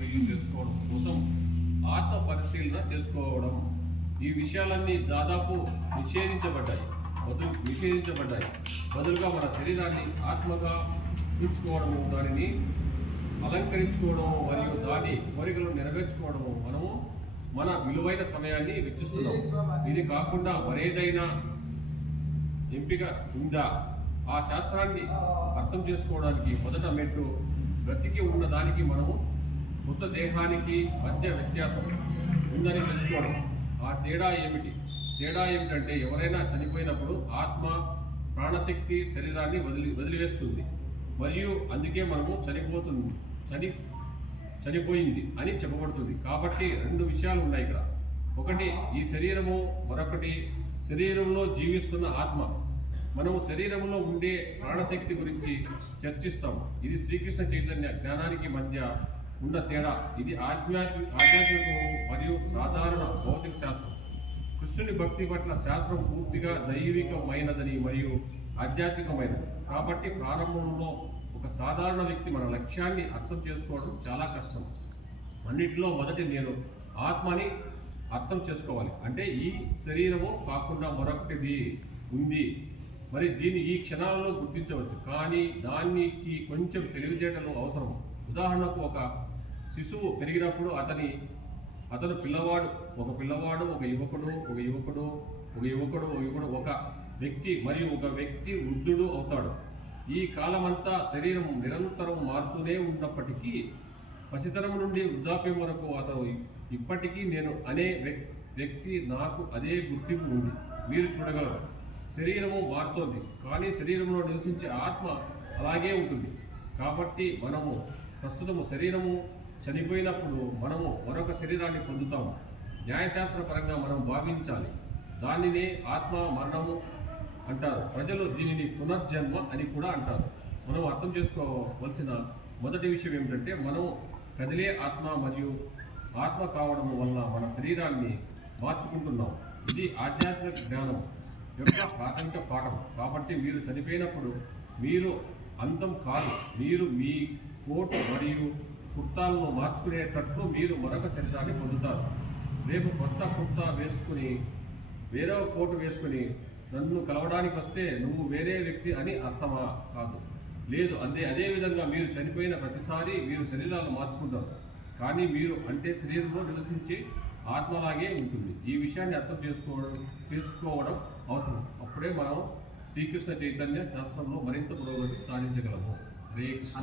గురించి తెలుసుకోవడం కోసం ఆత్మ పరిశీలన చేసుకోవడం. ఈ విషయాలన్నీ దాదాపు నిషేధించబడ్డాయి. బదులుగా మన శరీరాన్ని ఆత్మగా చూసుకోవడము, దానిని అలంకరించుకోవడము మరియు దాని కోరికలను నెరవేర్చుకోవడము మనము మన విలువైన సమయాన్ని వెచ్చిస్తున్నాము. ఇది కాకుండా మరేదైనా ఎంపిక ఉందా? ఆ శాస్త్రాన్ని అర్థం చేసుకోవడానికి మొదట మెట్టు బ్రతికి ఉన్న దానికి మనము కొత్త దేహానికి మధ్య వ్యత్యాసం ఉందని తెలుసుకోవడం. ఆ తేడా ఏమిటంటే ఎవరైనా చనిపోయినప్పుడు ఆత్మ ప్రాణశక్తి శరీరాన్ని వదిలివేస్తుంది మరియు అందుకే మనము చనిపోయింది అని చెప్పబడుతుంది. కాబట్టి రెండు విషయాలు ఉన్నాయి ఇక్కడ. ఒకటి ఈ శరీరము, మరొకటి శరీరంలో జీవిస్తున్న ఆత్మ. మనము శరీరంలో ఉండే ప్రాణశక్తి గురించి చర్చిస్తాము. ఇది శ్రీకృష్ణ చైతన్య జ్ఞానానికి మధ్య ఉన్న తేడా. ఇది ఆధ్యాత్మికము మరియు సాధారణ భౌతిక శాస్త్రం. కృష్ణుని భక్తి పట్ల శాస్త్రం పూర్తిగా దైవికమైనదని మరియు ఆధ్యాత్మికమైనది. కాబట్టి ప్రారంభంలో ఒక సాధారణ వ్యక్తి మన లక్ష్యాన్ని అర్థం చేసుకోవడం చాలా కష్టం. అన్నిటిలో మొదటి నేను ఆత్మని అర్థం చేసుకోవాలి. అంటే ఈ శరీరము కాకుండా మరొకటిది ఉంది, మరి దీన్ని ఈ క్షణాలలో గుర్తించవచ్చు, కానీ దానికి కొంచెం తెలివితేటలు అవసరం. ఉదాహరణకు ఒక శిశువు పెరిగినప్పుడు అతను పిల్లవాడు, ఒక యువకుడు, ఒక వ్యక్తి మరియు ఒక వ్యక్తి వృద్ధుడు అవుతాడు. ఈ కాలమంతా శరీరం నిరంతరం మారుతూనే ఉన్నప్పటికీ పసితనం నుండి వృద్ధాప్యం వరకు అతను ఇప్పటికీ నేను అనే వ్యక్తి నాకు అదే గుర్తింపు ఉంది. మీరు చూడగలరు, శరీరము మారుతోంది కానీ శరీరంలో నివసించే ఆత్మ అలాగే ఉంటుంది. కాబట్టి మనము ప్రస్తుతము శరీరము చనిపోయినప్పుడు మనము మరొక శరీరాన్ని పొందుతాము. న్యాయశాస్త్ర పరంగా మనం భావించాలి. దానినే ఆత్మ మరణము అంటారు. ప్రజలు దీనిని పునర్జన్మ అని కూడా అంటారు. మనం అర్థం చేసుకోవలసిన మొదటి విషయం ఏమిటంటే మనం కదిలే ఆత్మ మరియు ఆత్మ కావడం వల్ల మన శరీరాన్ని మార్చుకుంటున్నాం. ఇది ఆధ్యాత్మిక జ్ఞానం యొక్క ప్రాథమిక పాఠం. కాబట్టి మీరు చనిపోయినప్పుడు మీరు అంతం కాదు. మీరు మీ కోట్ మరియు కుర్తాలను మార్చుకునేటట్లు మీరు మరొక శరీరాన్ని పొందుతారు. రేపు కొత్త కుర్తా వేసుకుని వేరే కోటు వేసుకుని నన్ను కలవడానికి వస్తే నువ్వు వేరే వ్యక్తి అని అర్థమా? కాదు, లేదు. అదేవిధంగా మీరు చనిపోయిన ప్రతిసారి మీరు శరీరాలను మార్చుకుంటారు, కానీ మీరు అంటే శరీరంలో నివసించే ఆత్మలాగే ఉంటుంది. ఈ విషయాన్ని అర్థం చేసుకోవడం అవసరం. అప్పుడే మనం శ్రీకృష్ణ చైతన్య శాస్త్రంలో మరింత పురోగతి సాధించగలము. హరే కృష్ణ.